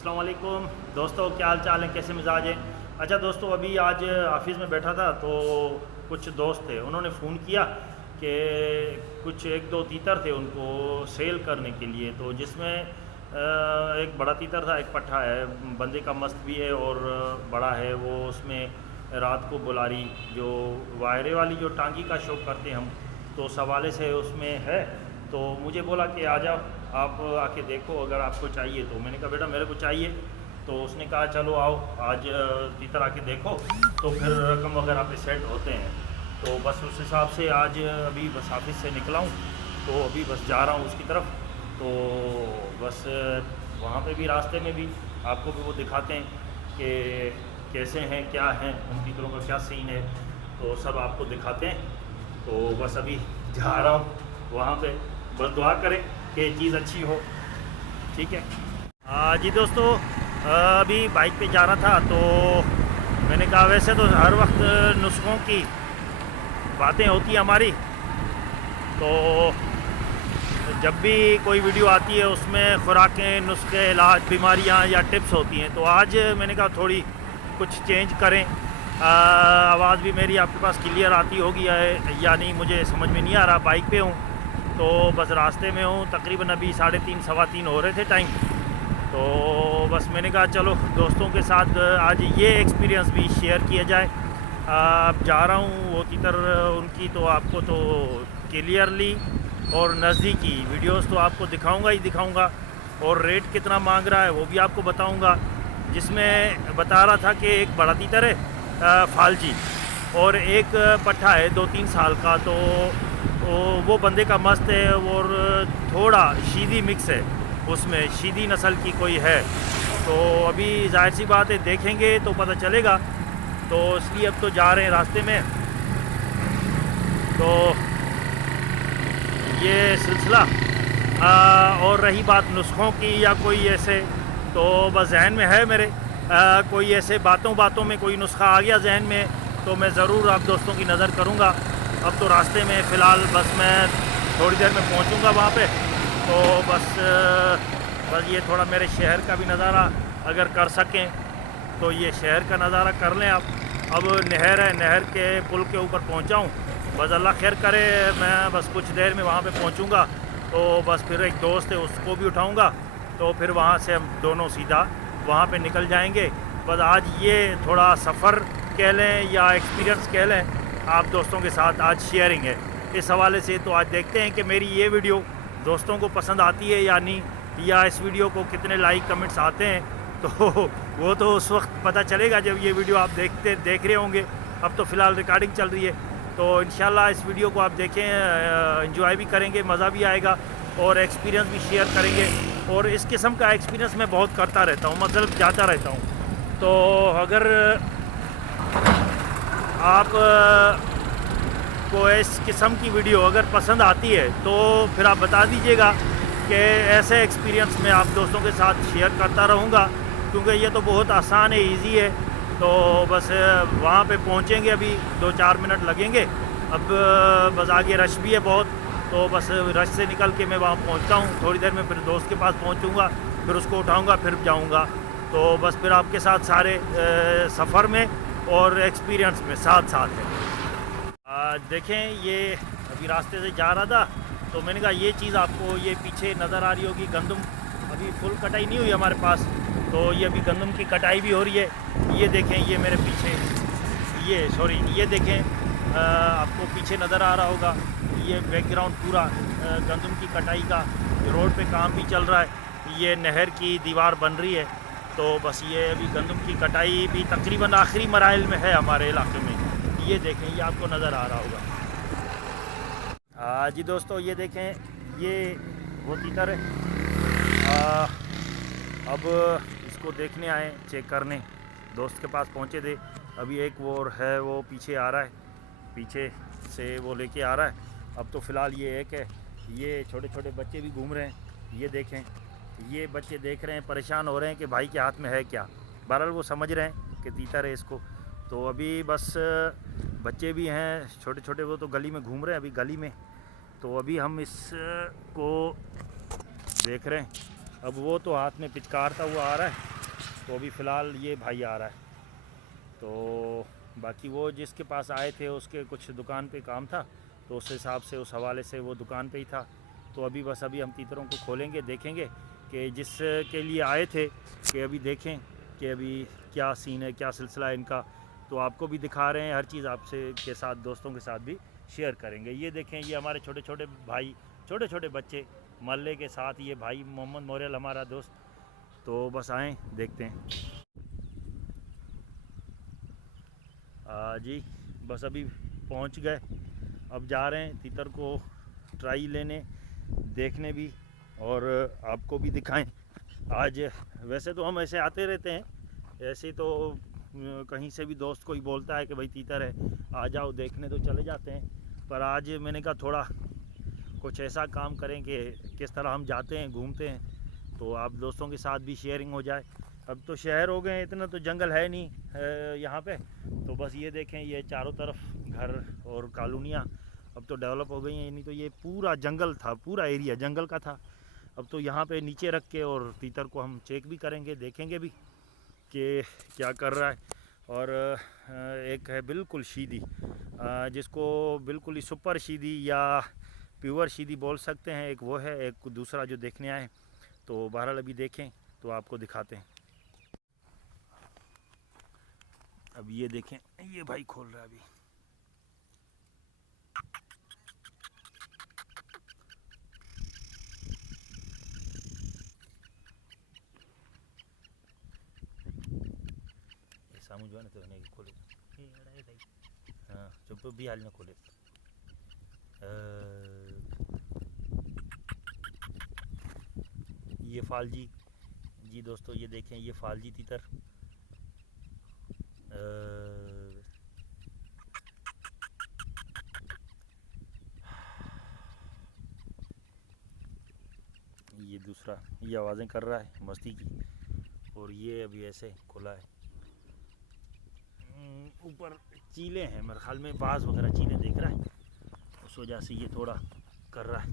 अस्सलाम वालेकुम दोस्तों, क्या हाल चाल है, कैसे मिजाज है। अच्छा दोस्तों, अभी आज ऑफिस में बैठा था तो कुछ दोस्त थे, उन्होंने फ़ोन किया कि कुछ एक दो तीतर थे उनको सेल करने के लिए। तो जिसमें एक बड़ा तीतर था, एक पट्ठा है, बंदे का मस्त भी है और बड़ा है। वो उसमें रात को बुलारी जो वायरे वाली जो टांगी का शौक़ करते हैं हम, तो उस हवाले से उसमें है। तो मुझे बोला कि आ जाओ, आप आके देखो, अगर आपको चाहिए। तो मैंने कहा बेटा मेरे को चाहिए। तो उसने कहा चलो आओ आज तीतर आके देखो, तो फिर रकम वगैरह पे सेट होते हैं। तो बस उस हिसाब से आज अभी बस ऑफिस से निकला हूँ, तो अभी बस जा रहा हूँ उसकी तरफ। तो बस वहाँ पे भी रास्ते में भी आपको भी वो दिखाते हैं कि कैसे हैं, क्या हैं, उन तीतरों का क्या सीन है, तो सब आपको दिखाते हैं। तो बस अभी जा रहा हूँ वहाँ पे, बस दुआ करें कि चीज़ अच्छी हो। ठीक है जी दोस्तों, अभी बाइक पे जा रहा था तो मैंने कहा वैसे तो हर वक्त नुस्ख़ों की बातें होती हैं हमारी, तो जब भी कोई वीडियो आती है उसमें खुराकें, नुस्खे, इलाज, बीमारियां या टिप्स होती हैं। तो आज मैंने कहा थोड़ी कुछ चेंज करें। आवाज़ भी मेरी आपके पास क्लियर आती होगी या नहीं मुझे समझ में नहीं आ रहा, बाइक पे हूँ तो बस रास्ते में हूँ। तकरीबन अभी 3:30 सवा 3 हो रहे थे टाइम। तो बस मैंने कहा चलो दोस्तों के साथ आज ये एक्सपीरियंस भी शेयर किया जाए। अब जा रहा हूँ वो तीतर उनकी, तो आपको तो क्लियरली और नज़दीकी वीडियोस तो आपको दिखाऊंगा ही दिखाऊंगा, और रेट कितना मांग रहा है वो भी आपको बताऊंगा। जिसमें बता रहा था कि एक बड़ा तीतर है फालजी, और एक पट्ठा है 2-3 साल का। तो वो बंदे का मस्त है और थोड़ा शीदी मिक्स है, उसमें शीदी नस्ल की कोई है। तो अभी जाहिर सी बात है देखेंगे तो पता चलेगा। तो इसलिए अब तो जा रहे हैं रास्ते में। तो ये सिलसिला और रही बात नुस्ख़ों की या कोई ऐसे, तो बस जहन में है मेरे कोई ऐसे बातों बातों में कोई नुस्खा आ गया जहन में, तो मैं ज़रूर आप दोस्तों की नज़र करूँगा। अब तो रास्ते में फ़िलहाल बस मैं थोड़ी देर में पहुँचूँगा वहाँ पे। तो बस ये थोड़ा मेरे शहर का भी नज़ारा अगर कर सकें तो ये शहर का नज़ारा कर लें आप। अब नहर है, नहर के पुल के ऊपर पहुँचा हूँ। बस अल्लाह खैर करे, मैं बस कुछ देर में वहाँ पे पहुँचूँगा। तो बस फिर एक दोस्त है उसको भी उठाऊँगा, तो फिर वहाँ से हम दोनों सीधा वहाँ पे निकल जाएंगे। बस आज ये थोड़ा सफ़र कह लें या एक्सपीरियंस कह लें, आप दोस्तों के साथ आज शेयरिंग है इस हवाले से। तो आज देखते हैं कि मेरी ये वीडियो दोस्तों को पसंद आती है या नहीं, या इस वीडियो को कितने लाइक कमेंट्स आते हैं। तो वो तो उस वक्त पता चलेगा जब ये वीडियो आप देख रहे होंगे। अब तो फ़िलहाल रिकॉर्डिंग चल रही है, तो इंशाल्लाह इस वीडियो को आप देखें, एंजॉय भी करेंगे, मज़ा भी आएगा और एक्सपीरियंस भी शेयर करेंगे। और इस किस्म का एक्सपीरियंस मैं बहुत करता रहता हूँ, मतलब जाता रहता हूँ। तो अगर आप को इस किस्म की वीडियो अगर पसंद आती है तो फिर आप बता दीजिएगा कि ऐसे एक्सपीरियंस मैं आप दोस्तों के साथ शेयर करता रहूँगा, क्योंकि ये तो बहुत आसान है, इजी है। तो बस वहाँ पे पहुँचेंगे, अभी 2-4 मिनट लगेंगे। अब बस आगे रश भी है बहुत, तो बस रश से निकल के मैं वहाँ पहुँचता हूँ। थोड़ी देर में फिर दोस्त के पास पहुँचूँगा, फिर उसको उठाऊँगा, फिर जाऊँगा। तो बस फिर आपके साथ सारे सफ़र में और एक्सपीरियंस में साथ साथ है। देखें ये अभी रास्ते से जा रहा था, तो मैंने कहा ये चीज़ आपको ये पीछे नज़र आ रही होगी, गंदम अभी फुल कटाई नहीं हुई हमारे पास, तो ये अभी गंदम की कटाई भी हो रही है। ये देखें, ये मेरे पीछे, ये देखें, आपको पीछे नज़र आ रहा होगा, ये बैकग्राउंड पूरा गंदम की कटाई का, रोड पे काम भी चल रहा है, ये नहर की दीवार बन रही है। तो बस ये अभी गंदम की कटाई भी तकरीबन आखिरी मराइल में है हमारे इलाके में। ये देखें, ये आपको नज़र आ रहा होगा। जी दोस्तों, ये देखें, ये वो तीतर है। अब इसको देखने आए, चेक करने, दोस्त के पास पहुँचे थे। अभी एक वो है, वो पीछे आ रहा है, पीछे से वो लेके आ रहा है। अब तो फ़िलहाल ये एक है, ये छोटे छोटे बच्चे भी घूम रहे हैं। ये देखें, ये बच्चे देख रहे हैं, परेशान हो रहे हैं कि भाई के हाथ में है क्या। बहरहाल वो समझ रहे हैं कि तीतर है इसको। तो अभी बस बच्चे भी हैं छोटे छोटे, वो तो गली में घूम रहे हैं अभी गली में। तो अभी हम इसको देख रहे हैं अब वो तो हाथ में पिचकारता हुआ आ रहा है, तो अभी फ़िलहाल ये भाई आ रहा है। तो बाकी वो जिसके पास आए थे उसके कुछ दुकान पे काम था, तो उस हिसाब से उस हवाले से वो दुकान पे ही था। तो अभी बस अभी हम तीतरों को खोलेंगे, देखेंगे कि जिसके लिए आए थे कि अभी देखें कि अभी क्या सीन है, क्या सिलसिला है इनका। तो आपको भी दिखा रहे हैं, हर चीज़ आपसे के साथ, दोस्तों के साथ भी शेयर करेंगे। ये देखें, ये हमारे छोटे छोटे भाई, छोटे छोटे बच्चे मोहल्ले के साथ, ये भाई मोहम्मद मोरेल हमारा दोस्त। तो बस आएँ देखते हैं। जी बस अभी पहुंच गए, अब जा रहे हैं तीतर को ट्राई लेने, देखने भी, और आपको भी दिखाएं। आज वैसे तो हम ऐसे आते रहते हैं, ऐसे तो कहीं से भी दोस्त कोई बोलता है कि भाई तीतर है, आ जाओ देखने, तो चले जाते हैं। पर आज मैंने कहा थोड़ा कुछ ऐसा काम करें कि किस तरह हम जाते हैं, घूमते हैं, तो आप दोस्तों के साथ भी शेयरिंग हो जाए। अब तो शहर हो गए, इतना तो जंगल है नहीं यहाँ पे। तो बस ये देखें, ये चारों तरफ घर और कॉलोनियाँ अब तो डेवलप हो गई हैं, नहीं तो ये पूरा जंगल था, पूरा एरिया जंगल का था। अब तो यहाँ पे नीचे रख के और तीतर को हम चेक भी करेंगे, देखेंगे भी कि क्या कर रहा है। और एक है बिल्कुल शीदी, जिसको बिल्कुल ही सुपर शीदी या प्योर शीदी बोल सकते हैं, एक वो है, एक दूसरा जो देखने आए। तो बहरहाल अभी देखें तो आपको दिखाते हैं। अब ये देखें, ये भाई खोल रहा है अभी। सामू जो है ना, तो नहीं खोले, हाँ चुप भी हाल ना खोले। ये फालजी जी दोस्तों, ये देखें, ये फालजी तीतर। ये दूसरा, ये आवाज़ें कर रहा है मस्ती की, और ये अभी ऐसे खुला है। ऊपर चीले हैं मेरे ख्याल में, बाज वगैरह चीले देख रहा है, उस वजह से ये थोड़ा कर रहा है।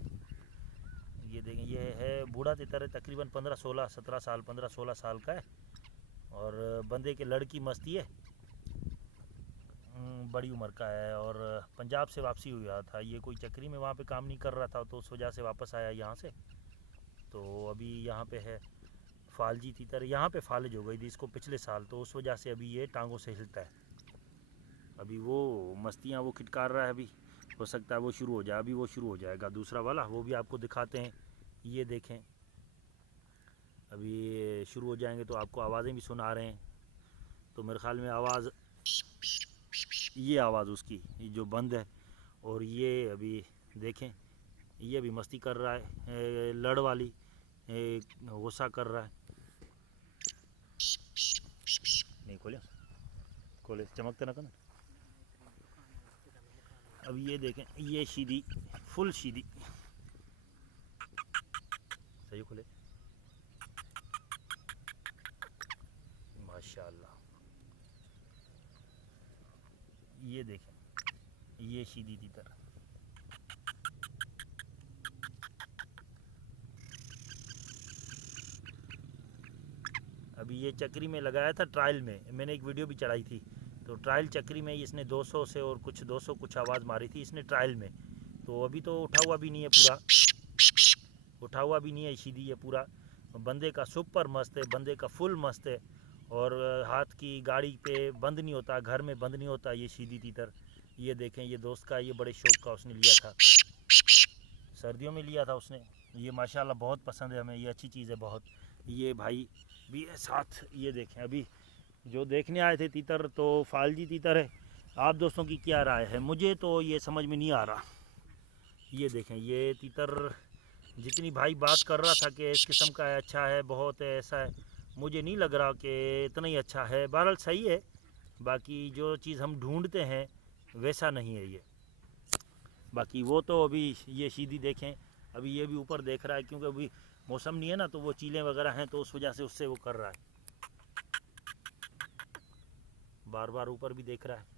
ये देखें, ये है बूढ़ा तितर है, तकरीबन 15-16-17 साल, 15-16 साल का है, और बंदे के लड़की मस्ती है, बड़ी उम्र का है, और पंजाब से वापसी हुआ था। ये कोई चक्री में वहाँ पे काम नहीं कर रहा था, तो उस वजह से वापस आया यहाँ से। तो अभी यहाँ पे है फालजी तीतर, यहाँ पे फालिज हो गई थी इसको पिछले साल, तो उस वजह से अभी ये टांगों से हिलता है। अभी वो मस्तियाँ वो खिटकार रहा है, अभी हो सकता है वो शुरू हो जाए, अभी वो शुरू हो जाएगा दूसरा वाला, वो भी आपको दिखाते हैं। ये देखें, अभी शुरू हो जाएंगे तो आपको आवाज़ें भी सुना रहे हैं। तो मेरे ख्याल में आवाज़, ये आवाज़ उसकी ये जो बंद है, और ये अभी देखें, ये भी मस्ती कर रहा है, लड़ वाली गुस्सा कर रहा है। नहीं खोले, खोले चमकते ना करना। अब ये देखें, ये शीदी, फुल शीदी, सही खोले, माशाल्लाह। ये देखें, ये शीदी तीतर, अभी ये चक्री में लगाया था ट्रायल में, मैंने एक वीडियो भी चढ़ाई थी। तो ट्रायल चक्री में इसने 200 से और कुछ 200 कुछ आवाज़ मारी थी इसने ट्रायल में। तो अभी तो उठा हुआ भी नहीं है, पूरा उठा हुआ भी नहीं है शीदी, ये पूरा बंदे का सुपर मस्त है, बंदे का फुल मस्त है, और हाथ की गाड़ी पे बंद नहीं होता, घर में बंद नहीं होता ये शीदी तीतर। ये देखें, ये दोस्त का, ये बड़े शौक का उसने लिया था, सर्दियों में लिया था उसने। ये माशाल्लाह बहुत पसंद है हमें, ये अच्छी चीज़ है बहुत। ये भाई भी है साथ। ये देखें, अभी जो देखने आए थे तीतर तो फालजी तीतर है। आप दोस्तों की क्या राय है, मुझे तो ये समझ में नहीं आ रहा। ये देखें, ये तीतर जितनी भाई बात कर रहा था कि इस किस्म का है, अच्छा है, बहुत है, ऐसा है, मुझे नहीं लग रहा कि इतना ही अच्छा है। बहरहाल सही है, बाकी जो चीज़ हम ढूंढते हैं वैसा नहीं है ये। बाकी वो तो अभी ये शीदी देखें, अभी ये भी ऊपर देख रहा है, क्योंकि अभी मौसम नहीं है ना, तो वो चीलें वगैरह हैं, तो उस वजह से उससे वो कर रहा है, बार बार ऊपर भी देख रहा है।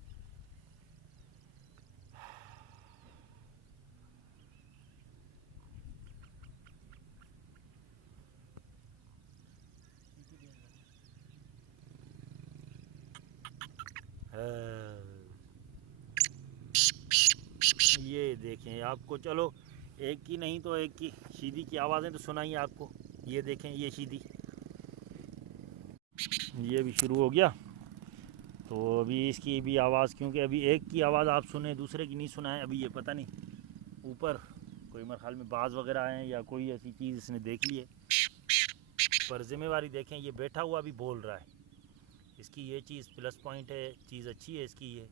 ये देखें आपको, चलो एक की नहीं तो एक की शीदी की आवाज़ें तो सुनाई आपको। ये देखें ये शीदी, ये भी शुरू हो गया। तो अभी इसकी भी आवाज़, क्योंकि अभी एक की आवाज़ आप सुने दूसरे की नहीं सुनाए अभी, ये पता नहीं ऊपर कोई मेरे ख्याल में बाज वगैरह आए या कोई ऐसी चीज़ इसने देख ली है। पर ज़िम्मेवारी देखें, ये बैठा हुआ भी बोल रहा है, इसकी ये चीज़ प्लस पॉइंट है, चीज़ अच्छी है इसकी ये।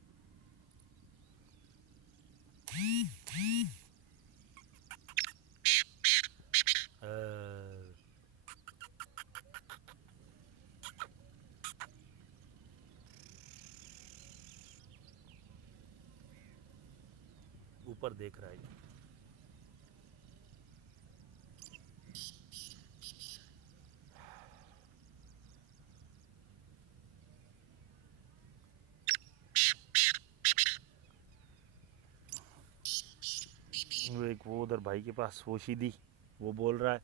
ऊपर देख रहा है। एक वो उधर भाई के पास वो शीदी वो बोल रहा है,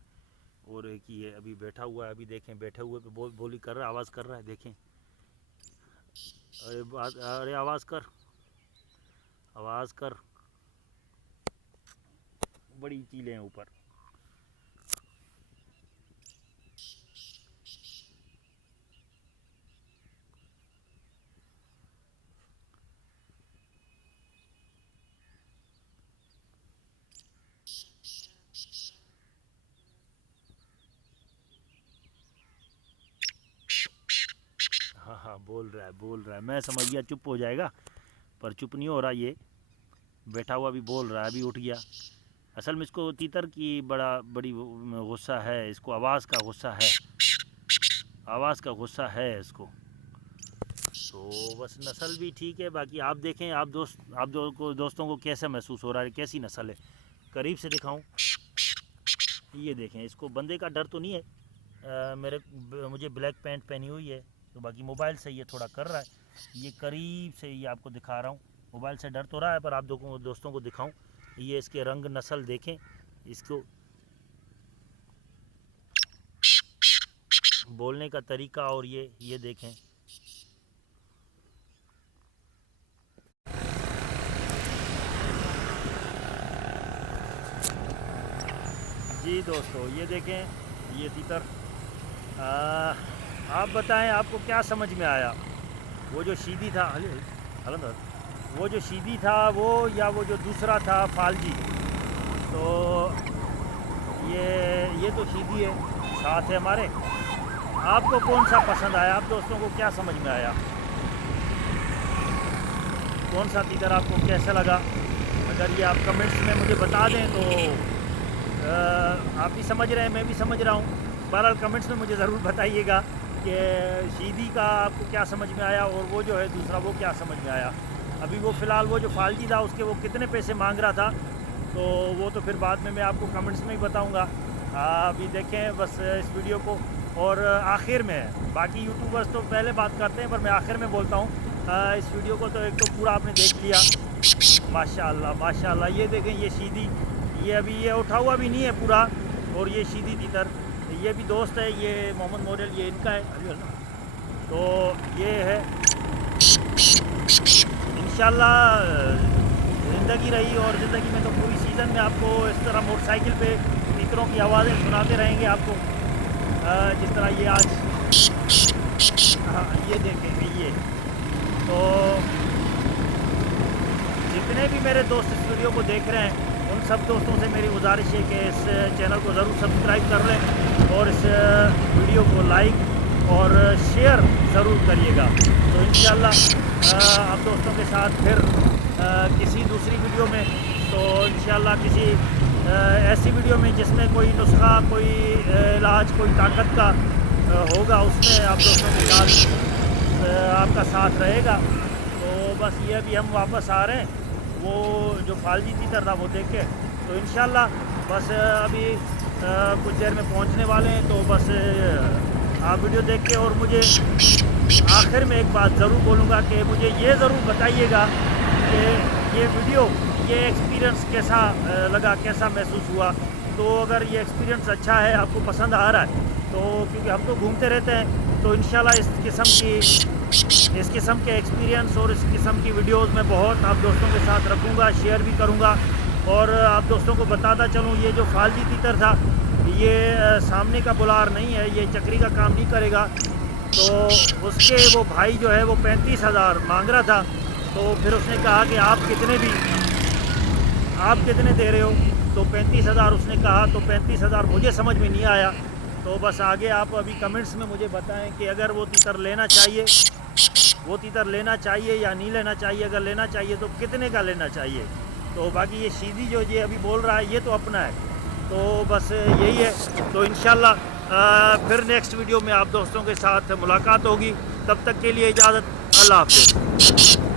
और एक ये अभी बैठा हुआ है। अभी देखें बैठे हुए पे बोली कर रहा है, आवाज़ कर रहा है। देखें, अरे आवाज़ कर, आवाज़ कर। बड़ी चीलें हैं ऊपर। हाँ हाँ बोल रहा है। मैं समझ गया चुप हो जाएगा, पर चुप नहीं हो रहा। ये बैठा हुआ भी बोल रहा है, अभी उठ गया। असल में इसको तीतर की बड़ी गुस्सा है इसको, आवाज़ का गुस्सा है, आवाज़ का गुस्सा है इसको। तो बस नस्ल भी ठीक है। बाकी आप देखें, आप दोस्तों को कैसा महसूस हो रहा है, कैसी नस्ल है। करीब से दिखाऊं, ये देखें। इसको बंदे का डर तो नहीं है, मुझे ब्लैक पैंट पहनी हुई है, तो बाकी मोबाइल से ये थोड़ा कर रहा है। ये करीब से ये आपको दिखा रहा हूँ, मोबाइल से डर तो रहा है, पर आप दोस्तों को दिखाऊं। ये इसके रंग नस्ल देखें, इसको बोलने का तरीका, और ये देखें। जी दोस्तों, ये देखें ये तीतर। आप बताएं आपको क्या समझ में आया, वो जो शीदी था वो जो शीदी था वो, या वो जो दूसरा था फालजी। तो ये तो शीदी है, साथ है हमारे। आपको कौन सा पसंद आया, आप दोस्तों को क्या समझ में आया, कौन सा तीतर आपको कैसा लगा? अगर ये आप कमेंट्स में मुझे बता दें तो आप भी समझ रहे हैं, मैं भी समझ रहा हूँ। बहरहाल कमेंट्स में मुझे ज़रूर बताइएगा कि शीदी का आपको क्या समझ में आया, और वो जो है दूसरा वो क्या समझ में आया। अभी वो फ़िलहाल वो जो फालजी था उसके वो कितने पैसे मांग रहा था, तो वो तो फिर बाद में मैं आपको कमेंट्स में ही बताऊँगा। अभी देखें बस इस वीडियो को, और आखिर में बाकी यूट्यूबर्स तो पहले बात करते हैं, पर मैं आखिर में बोलता हूँ। इस वीडियो को तो एक तो पूरा आपने देख लिया, माशाल्लाह माशाल्लाह। ये देखें ये शीदी, ये अभी ये उठा हुआ भी नहीं है पूरा, और ये शीदी तीतर। ये भी दोस्त है, ये मोहम्मद मोरेल, ये इनका है। तो ये है इंशाल्लाह ज़िंदगी रही, और ज़िंदगी में तो पूरी सीज़न में आपको इस तरह मोटरसाइकिल पे तीतरों की आवाज़ें सुनाते रहेंगे आपको, जिस तरह ये आज। हाँ ये देखेंगे ये। तो जितने भी मेरे दोस्त इस वीडियो को देख रहे हैं, उन सब दोस्तों से मेरी गुजारिश है कि इस चैनल को ज़रूर सब्सक्राइब कर लें, और इस वीडियो को लाइक और शेयर ज़रूर करिएगा। तो इंशाल्लाह आप दोस्तों के साथ फिर किसी दूसरी वीडियो में, तो इंशाल्लाह किसी ऐसी वीडियो में जिसमें कोई नुस्खा, कोई इलाज, कोई ताकत का होगा, उसमें आप दोस्तों के साथ आपका साथ रहेगा। तो बस ये अभी हम वापस आ रहे हैं, वो जो फालजी तीतर था वो देख के। तो इंशाल्लाह बस अभी कुछ देर में पहुंचने वाले हैं। तो बस आप वीडियो देख के, और मुझे आखिर में एक बात ज़रूर बोलूँगा कि मुझे ये ज़रूर बताइएगा कि ये वीडियो, ये एक्सपीरियंस कैसा लगा, कैसा महसूस हुआ। तो अगर ये एक्सपीरियंस अच्छा है, आपको पसंद आ रहा है, तो क्योंकि हम तो घूमते रहते हैं, तो इंशाल्लाह इस किस्म की इस किस्म के एक्सपीरियंस और इस किस्म की वीडियोस मैं बहुत आप दोस्तों के साथ रखूँगा, शेयर भी करूँगा और आप दोस्तों को बताता चलूँ। ये जो फालजी तीतर था ये सामने का बुलार नहीं है, ये चक्री का काम नहीं करेगा। तो उसके वो भाई जो है वो 35,000 मांग रहा था। तो फिर उसने कहा कि आप कितने दे रहे हो? तो 35,000 उसने कहा। तो 35,000 मुझे समझ में नहीं आया। तो बस आगे आप अभी कमेंट्स में मुझे बताएं कि अगर वो तीतर लेना चाहिए या नहीं लेना चाहिए। अगर लेना चाहिए तो कितने का लेना चाहिए। तो बाकी ये सीधी जो ये अभी बोल रहा है ये तो अपना है। तो बस यही है। तो इंशाल्लाह फिर नेक्स्ट वीडियो में आप दोस्तों के साथ मुलाकात होगी। तब तक के लिए इजाज़त, अल्लाह हाफ़िज़।